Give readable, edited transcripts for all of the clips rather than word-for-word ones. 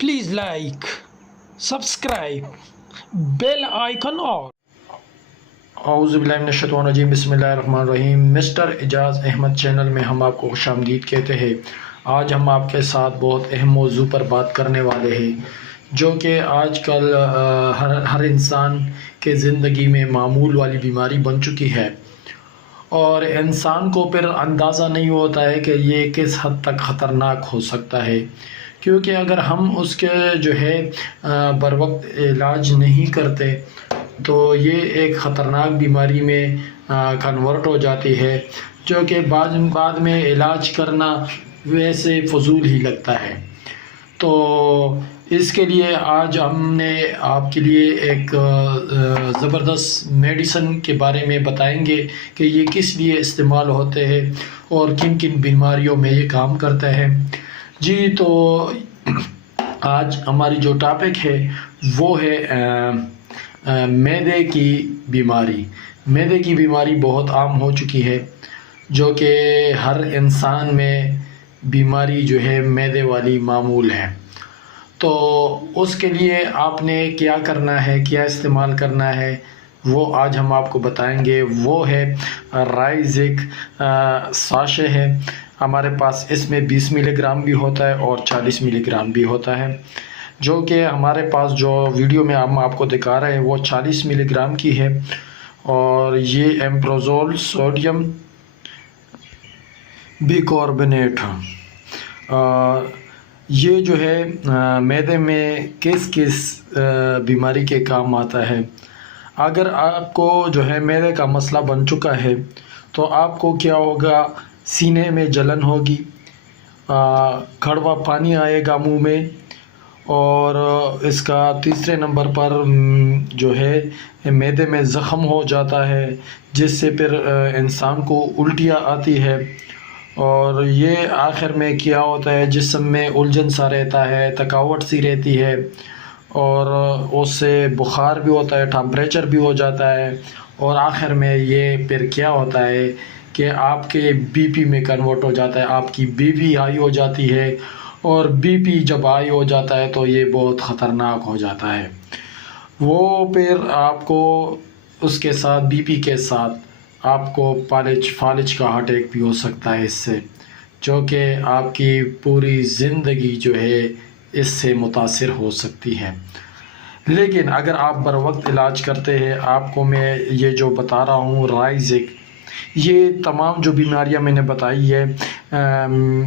Please like, subscribe, bell icon on. اعوذ باللہ من الشیطان الرجیم، بسم اللہ الرحمن الرحیم۔ مسٹر اعجاز احمد چینل میں ہم آپ کو خوش آمدید کہتے ہیں۔ آج ہم آپ کے ساتھ بہت اہم موضوع پر بات کرنے والے ہیں، جو کہ آج کل ہر انسان کے زندگی میں معمول والی بیماری بن چکی ہے، اور انسان کو پھر اندازہ نہیں ہوتا ہے کہ یہ کس حد تک خطرناک ہو سکتا ہے، کیونکہ اگر ہم اس کے بر وقت علاج نہیں کرتے تو یہ ایک خطرناک بیماری میں کنورٹ ہو جاتی ہے، جو کہ بعد میں علاج کرنا ویسے فضول ہی لگتا ہے۔ تو اس کے لیے آج ہم نے آپ کے لیے ایک زبردست میڈیسن کے بارے میں بتائیں گے کہ یہ کس لیے استعمال ہوتے ہیں اور کن کن بیماریوں میں یہ کام کرتا ہے۔ جی، تو آج ہماری جو ٹاپک ہے وہ ہے معدے کی بیماری۔ معدے کی بیماری بہت عام ہو چکی ہے، جو کہ ہر انسان میں بیماری جو ہے معدے والی معمول ہے۔ تو اس کے لیے آپ نے کیا کرنا ہے، کیا استعمال کرنا ہے، وہ آج ہم آپ کو بتائیں گے۔ وہ ہے رائزک ساشے ہے ہمارے پاس، اس میں 20 ملی گرام بھی ہوتا ہے اور 40 ملی گرام بھی ہوتا ہے، جو کہ ہمارے پاس جو ویڈیو میں ہم آپ کو دکھا رہے ہیں وہ 40 ملی گرام کی ہے، اور یہ ایمپروزول سوڈیم بیکاربونیٹ۔ یہ جو ہے معدے میں کس بیماری کے کام آتا ہے۔ اگر آپ کو جو ہے معدے کا مسئلہ بن چکا ہے تو آپ کو کیا ہوگا، سینے میں جلن ہوگی، کڑوا پانی آئے گا منہ میں، اور اس کا تیسرے نمبر پر جو ہے معدے میں زخم ہو جاتا ہے، جس سے پھر انسان کو الٹیاں آتی ہے، اور یہ آخر میں کیا ہوتا ہے، جسم میں الجھن سا رہتا ہے، تھکاوٹ سی رہتی ہے، اور اس سے بخار بھی ہوتا ہے، ٹمپریچر بھی ہو جاتا ہے، اور آخر میں یہ پھر کیا ہوتا ہے کہ آپ کے بی پی میں کنورٹ ہو جاتا ہے، آپ کی بی پی ہائی ہو جاتی ہے، اور بی پی جب ہائی ہو جاتا ہے تو یہ بہت خطرناک ہو جاتا ہے۔ وہ پھر آپ کو اس کے ساتھ بی پی کے ساتھ آپ کو فالج کا ہارٹ اٹیک بھی ہو سکتا ہے اس سے، جو کہ آپ کی پوری زندگی جو ہے اس سے متاثر ہو سکتی ہے۔ لیکن اگر آپ بر وقت علاج کرتے ہیں، آپ کو میں یہ جو بتا رہا ہوں رائزک، یہ تمام جو بیماریاں میں نے بتائی ہے،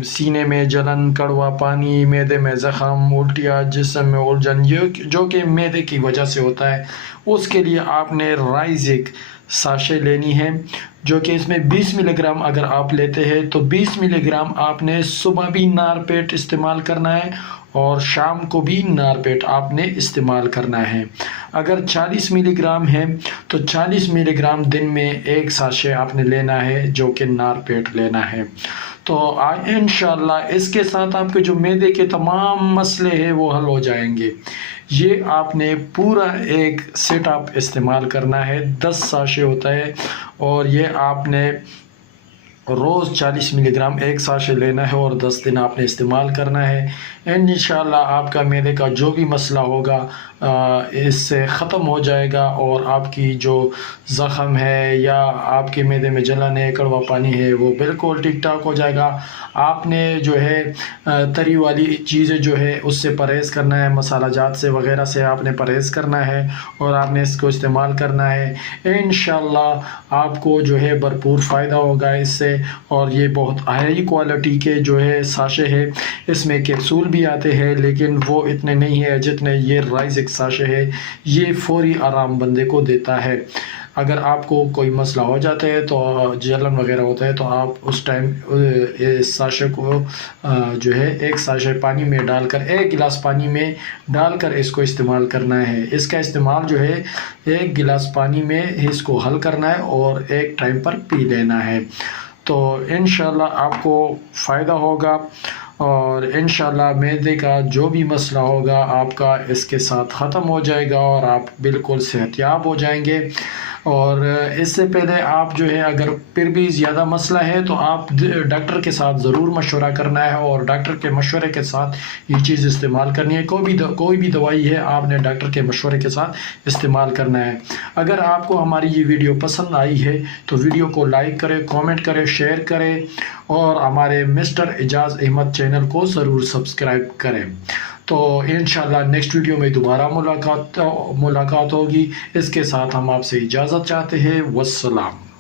سینے میں جلن، کڑوا پانی، معدے میں زخم، الٹیاں، جسم میں الجھن، یہ جو کہ معدے کی وجہ سے ہوتا ہے، اس کے لیے آپ نے رائزک ساشے لینی ہے، جو کہ اس میں 20 ملی گرام اگر آپ لیتے ہیں تو 20 ملی گرام آپ نے صبح بھی نار پیٹ استعمال کرنا ہے، اور شام کو بھی نار پیٹ آپ نے استعمال کرنا ہے۔ اگر 40 ملی گرام ہے تو 40 ملی گرام دن میں ایک ساشے آپ نے لینا ہے، جو کہ نار پیٹ لینا ہے۔ تو انشاءاللہ اس کے ساتھ آپ کے جو معدے کے تمام مسئلے ہیں وہ حل ہو جائیں گے۔ یہ آپ نے پورا ایک سیٹ اپ استعمال کرنا ہے، 10 ساشے ہوتا ہے، اور یہ آپ نے روز 40 ملی گرام ایک ساشے لینا ہے، اور 10 دن آپ نے استعمال کرنا ہے۔ انشاءاللہ آپ کا معدے کا جو بھی مسئلہ ہوگا اس سے ختم ہو جائے گا، اور آپ کی جو زخم ہے یا آپ کے معدے میں جلن ہے، کڑوا پانی ہے، وہ بالکل ٹھیک ٹھاک ہو جائے گا۔ آپ نے جو ہے تری والی چیزیں جو ہے اس سے پرہیز کرنا ہے، مسالہ جات سے وغیرہ سے آپ نے پرہیز کرنا ہے، اور آپ نے اس کو استعمال کرنا ہے۔ انشاءاللہ آپ کو جو ہے بھرپور فائدہ ہوگا اس سے، اور یہ بہت ہائی کوالٹی کے جو ہے ساشے ہے، اس میں کیپسول بھی آتے ہیں، لیکن وہ اتنے نہیں ہیں جتنے یہ رائزک ساشے ہے۔ یہ فوری آرام بندے کو دیتا ہے۔ اگر آپ کو کوئی مسئلہ ہو جاتا ہے تو جلن وغیرہ ہوتا ہے تو آپ اس ٹائم اس ساشے کو جو ہے ایک ساشے پانی میں ڈال کر، ایک گلاس پانی میں ڈال کر اس کو استعمال کرنا ہے۔ اس کا استعمال جو ہے ایک گلاس پانی میں اس کو حل کرنا ہے اور ایک ٹائم پر پی لینا ہے۔ تو انشاءاللہ آپ کو فائدہ ہوگا، اور انشاءاللہ معدے کا جو بھی مسئلہ ہوگا آپ کا اس کے ساتھ ختم ہو جائے گا اور آپ بالکل صحت یاب ہو جائیں گے۔ اور اس سے پہلے آپ جو ہے اگر پھر بھی زیادہ مسئلہ ہے تو آپ ڈاکٹر کے ساتھ ضرور مشورہ کرنا ہے اور ڈاکٹر کے مشورے کے ساتھ یہ چیز استعمال کرنی ہے۔ کوئی بھی دوائی ہے آپ نے ڈاکٹر کے مشورے کے ساتھ استعمال کرنا ہے۔ اگر آپ کو ہماری یہ ویڈیو پسند آئی ہے تو ویڈیو کو لائک کریں، کامنٹ کریں، شیئر کریں اور ہمارے مسٹر اعجاز احمد چینل کو ضرور سبسکرائب کریں۔ تو انشاءاللہ نیکسٹ ویڈیو میں دوبارہ ملاقات ہوگی۔ اس کے ساتھ ہم آپ سے اجازت چاہتے ہیں۔ والسلام۔